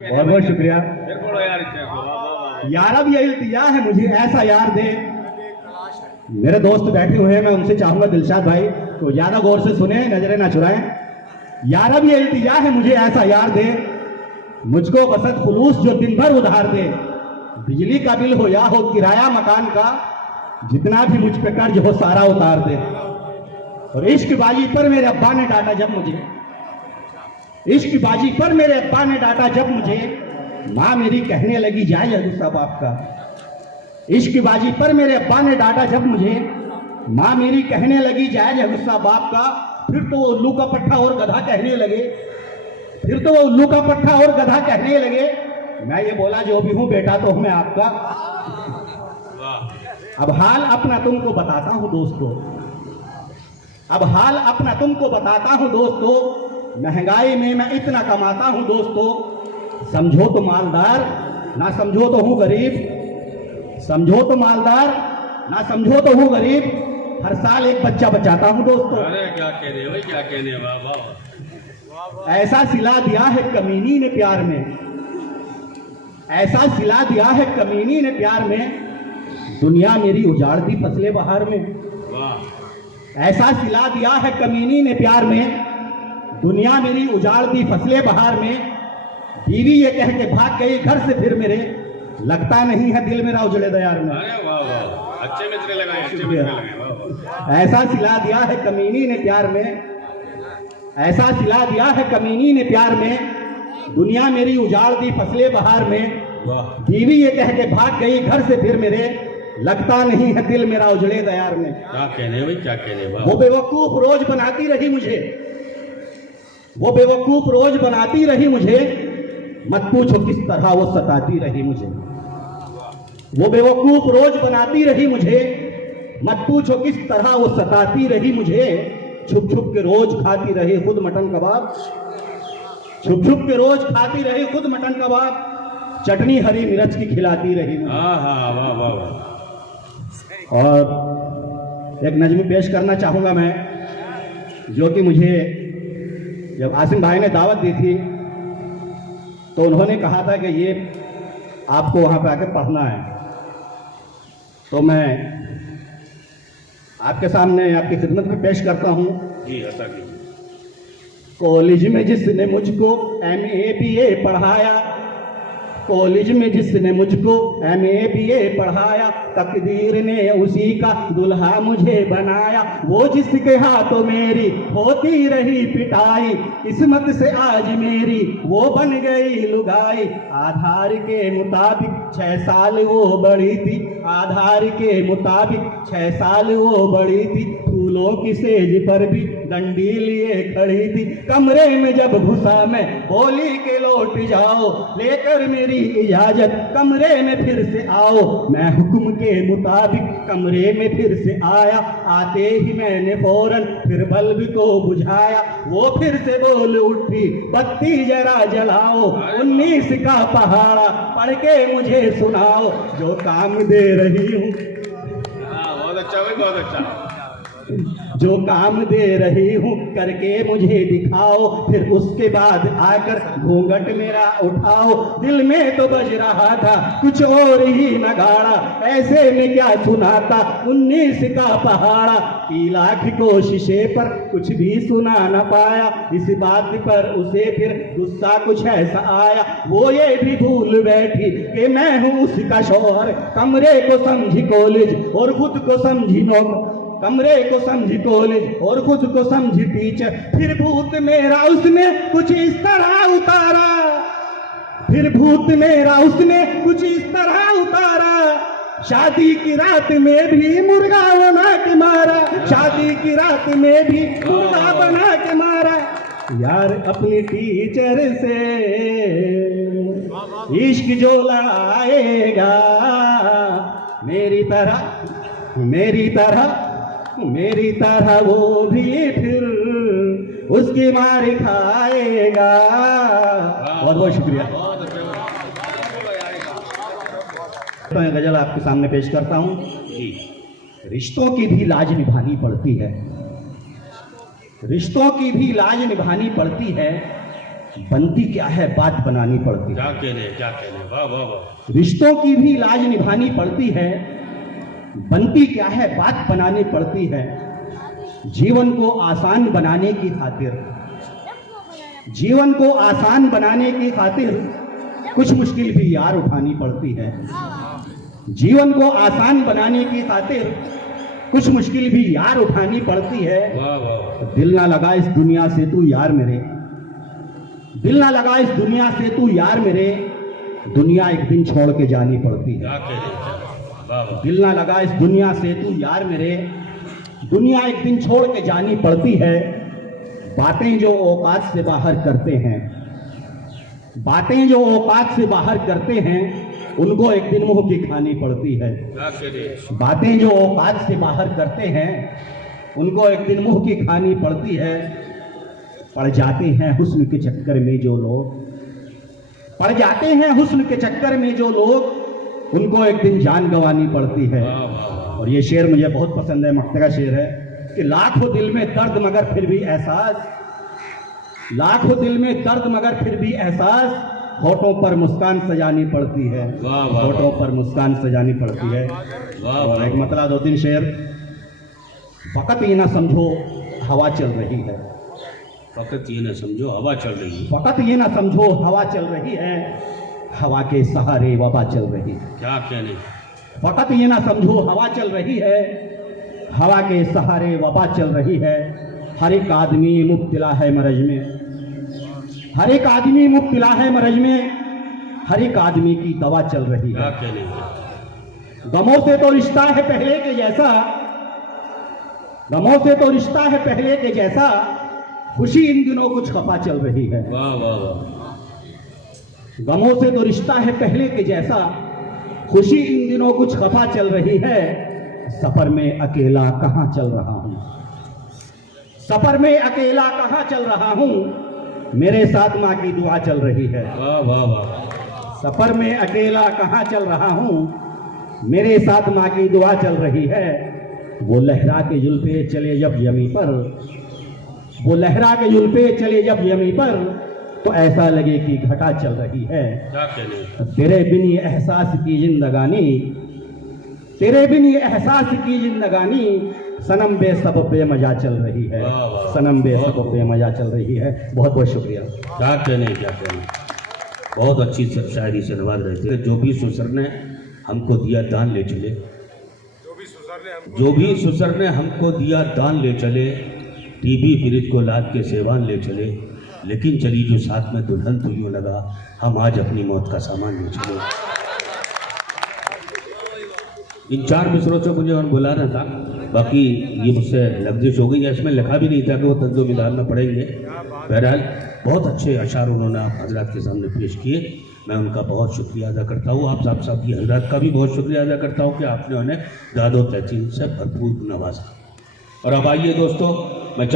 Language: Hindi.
बहुत बहुत शुक्रिया यार। अब ये इल्तिजा है मुझे ऐसा यार दे। मेरे दोस्त बैठे हुए हैं, मैं उनसे चाहूंगा दिलशाद भाई तो ज्यादा गौर से सुने, नजरें ना चुराएं। यार अब ये इल्तिजा है मुझे ऐसा यार दे, मुझको बसत खुलूस जो दिन भर उधार दे। बिजली का बिल हो या हो किराया मकान का, जितना भी मुझ पे कर्ज हो सारा उतार दे। और इश्क बाजी पर मेरे अब्बा ने डांटा जब मुझे, इश्क बाजी पर मेरे अब्बा ने डांटा जब मुझे, माँ मेरी कहने लगी जाए यह गुस्सा बाप का। इश्क बाजी पर मेरे अब्बा ने डांटा जब मुझे, माँ मेरी कहने लगी जाए यह गुस्सा बाप का। फिर तो वो उल्लू का पट्टा और गधा कहने लगे, फिर तो वो उल्लू का पट्टा और गधा कहने लगे। मैं ये बोला जो भी हूं बेटा तो मैं आपका। अब हाल अपना तुमको बताता हूं दोस्तों, अब हाल अपना तुमको बताता हूं दोस्तों। महंगाई में मैं इतना कमाता हूं दोस्तों, समझो तो मालदार ना समझो तो हूं गरीब, समझो तो मालदार ना समझो तो हूं गरीब। हर साल एक बच्चा बचाता हूं दोस्तों। अरे क्या कहने भाई, क्या कहने, वाह वाह। ऐसा सिला दिया है कमीनी ने प्यार में, ऐसा सिला दिया है कमीनी ने प्यार में, दुनिया मेरी उजाड़ दी फसले बहार में। वाह। ऐसा सिला दिया है कमीनी ने प्यार में, दुनिया मेरी उजाड़ दी फसले बहार में। बीवी ये कह के भाग गई घर से फिर मेरे, लगता नहीं है दिल मेरा उजड़े दयार में। अरे वाह वाह, अच्छे मित्र लगाए, अच्छे मित्र लगाए, वाह वाह। ऐसा सिला दिया है कमीनी ने प्यार में, ऐसा सिला दिया है कमीनी ने प्यार में, दुनिया मेरी उजाड़ दी फसले बहार में। वाह। बीवी ये कह के भाग गई घर से फिर मेरे, लगता नहीं है दिल मेरा उजड़े दयार में। क्या कहने भाई, क्या कहने, वाह। वो बेवकूफ रोज बनाती रही मुझे, वो बेवकूफ रोज बनाती रही मुझे, मत पूछो किस तरह वो सताती रही मुझे। वो बेवकूफ रोज बनाती रही मुझे, मत पूछो किस तरह वो सताती रही मुझे। छुप छुप के रोज खाती रही खुद मटन कबाब, छुप छुप के रोज खाती रही खुद मटन कबाब, चटनी हरी मिर्च की खिलाती रही मुझे। हाँ हाँ, वाह वाह वाह। और एक नज़्म पेश करना चाहूंगा मैं, जो कि मुझे जब आसिम भाई ने दावत दी थी तो उन्होंने कहा था कि ये आपको वहां पे आके पढ़ना है। तो मैं आपके सामने आपकी खिदमत में पेश करता हूं। जी ऐसा कीजिए। कॉलेज में जिसने मुझको MA BA पढ़ाया, कॉलेज में जिसने मुझको MA BA पढ़ाया, तकदीर ने उसी का दुल्हा मुझे बनाया। वो जिसके हाथों मेरी होती रही पिटाई, किस्मत से आज मेरी वो बन गई लुगाई। आधार के मुताबिक 6 साल वो बड़ी थी, आधार के मुताबिक 6 साल वो बड़ी थी। फूलों की सेज पर भी डंडी लिए खड़ी थी। कमरे में जब घुसा मैं बोली के लौट जाओ, लेकर मेरी इजाजत कमरे में फिर से आओ। मैं हुक्म के मुताबिक कमरे में फिर से आया, आते ही मैंने फौरन फिर बल्ब को बुझाया। वो फिर से बोल उठी बत्ती जरा जलाओ, 19 का पहाड़ा पढ़ के मुझे सुनाओ। जो काम दे रही हूँ, बहुत अच्छा भाई, बहुत अच्छा। जो काम दे रही हूँ करके मुझे दिखाओ, फिर उसके बाद आकर घूंघट मेरा उठाओ। दिल में तो बज रहा था कुछ और ही नगाड़ा, ऐसे में क्या सुनाता 19 का पहाड़ा। की लाख कोशिशे पर कुछ भी सुना न पाया, इस बात पर उसे फिर गुस्सा कुछ ऐसा आया। वो ये भी भूल बैठी कि मैं हूँ उसका शौहर, कमरे को समझी कॉलेज और खुद को समझी नौकर, कमरे को समझी कॉलेज और खुद को समझी टीचर। फिर भूत मेरा उसने कुछ इस तरह उतारा, फिर भूत मेरा उसने कुछ इस तरह उतारा। शादी की रात में भी मुर्गा बना के मारा, शादी की रात में भी मुर्गा बना के मारा। यार अपनी टीचर से इश्क जो लड़ाएगा, मेरी तरह मेरी तरह मेरी तरह वो भी फिर उसकी मार खाएगा। बहुत बहुत शुक्रिया। तो मैं गजल आपके सामने पेश करता हूँ। रिश्तों की भी लाज निभानी पड़ती है, रिश्तों की भी लाज निभानी पड़ती है। बनती क्या है बात बनानी पड़ती है। क्या कहने, वाह वाह वाह। रिश्तों की भी लाज निभानी पड़ती है, बनती क्या है बात बनानी पड़ती है। जीवन को आसान बनाने की खातिर, जीवन को आसान बनाने की खातिर कुछ मुश्किल भी यार उठानी पड़ती है। जीवन को आसान बनाने की खातिर कुछ मुश्किल भी यार उठानी पड़ती है। वाह वाह। दिल ना लगा इस दुनिया से तू यार मेरे, दिल ना लगा इस दुनिया से तू यार मेरे, दुनिया एक दिन छोड़ के जानी पड़ती है। क्या कहने, वाह वाह। दिल ना लगा इस दुनिया से तू यार मेरे, दुनिया एक दिन छोड़ के जानी पड़ती है। बातें जो औकात से बाहर करते हैं, बातें जो औकात से बाहर करते हैं, उनको एक दिन मुंह की खानी पड़ती है। क्या कहने, बातें जो औकात से बाहर करते हैं, उनको एक दिन मुंह की खानी पड़ती है। पड़ जाते हैं हुस्न के चक्कर में जो लोग, पड़ जाते हैं हुस्न के चक्कर में जो लोग, उनको एक दिन जान गंवानी पड़ती है। वाह वाह। और ये शेर मुझे बहुत पसंद है, मक्ते का शेर है कि लाखों दिल में दर्द मगर फिर भी एहसास, लाखों दिल में दर्द मगर फिर भी एहसास, होठों पर मुस्कान सजानी पड़ती है। वाह वाह। होठों पर मुस्कान सजानी पड़ती है। वाह और एक वाह। मतलब 2-3 शेर। फकत ये ना समझो हवा चल रही है, फकत ये ना समझो हवा चल रही है। फकत ये ना समझो हवा चल रही है, हवा के सहारे वबा चल रही है। क्या कहने, फकत ये ना समझो हवा चल रही है, हवा के सहारे वबा चल रही है। हर एक आदमी मुब्तला है मरज में, हर एक आदमी मुब्तला है मरज में, हर एक आदमी की दवा चल रही क्या है। कहने, गमों से तो रिश्ता है पहले के जैसा, गमों से तो रिश्ता है पहले के जैसा, खुशी इन दिनों कुछ खफा चल रही है। वाह वाह वाह। गमों से तो रिश्ता है पहले के जैसा, खुशी इन दिनों कुछ खफा चल रही है। सफर में अकेला कहाँ चल रहा हूँ, सफर में अकेला कहाँ चल रहा हूँ, मेरे साथ माँ की दुआ चल रही है। वाह वाह वाह। सफर में अकेला कहाँ चल रहा हूँ, मेरे साथ माँ की दुआ चल रही है। वो लहरा के जुल्फे चले जब यमी पर, वो लहरा के जुल्फे चले जब यमी पर, तो ऐसा लगे कि घटा चल रही है। क्या कहने, तेरे बिन ये एहसास की जिंदगानी, तेरे बिन ये एहसास की जिंदगानी, सनम बेसब बेमजा चल रही है। वाह, वाह। सनम बेसब बेमजा चल रही है। बहुत बहुत शुक्रिया। क्या कहने, क्या कहने। बहुत अच्छी शायरी से नवाज रहे थे। जो भी सुसर ने हमको दिया दान ले चले, जो भी सुसर ने हमको दिया दान ले चले, टीवी फ्रिज को लाद के सेवान ले चले, लेकिन चली जो साथ में दुल्हन तो यूं लगा हम आज अपनी मौत का सामान ले चले। इन 4 मिसरों से मुझे उन्होंने बुलाना था, बाकी ये मुझसे लफ्जिश हो गई है। इसमें लिखा भी नहीं था कि वो तंजो मिलान में पढ़ेंगे। बहरहाल बहुत अच्छे अशार उन्होंने आप हजरात के सामने पेश किए। मैं उनका बहुत शुक्रिया अदा करता हूँ। आप साहब की हजरात का भी बहुत शुक्रिया अदा करता हूँ कि आपने उन्हें दादो तहसीन से भरपूर नवाजा। और अब आइए दोस्तों, मैं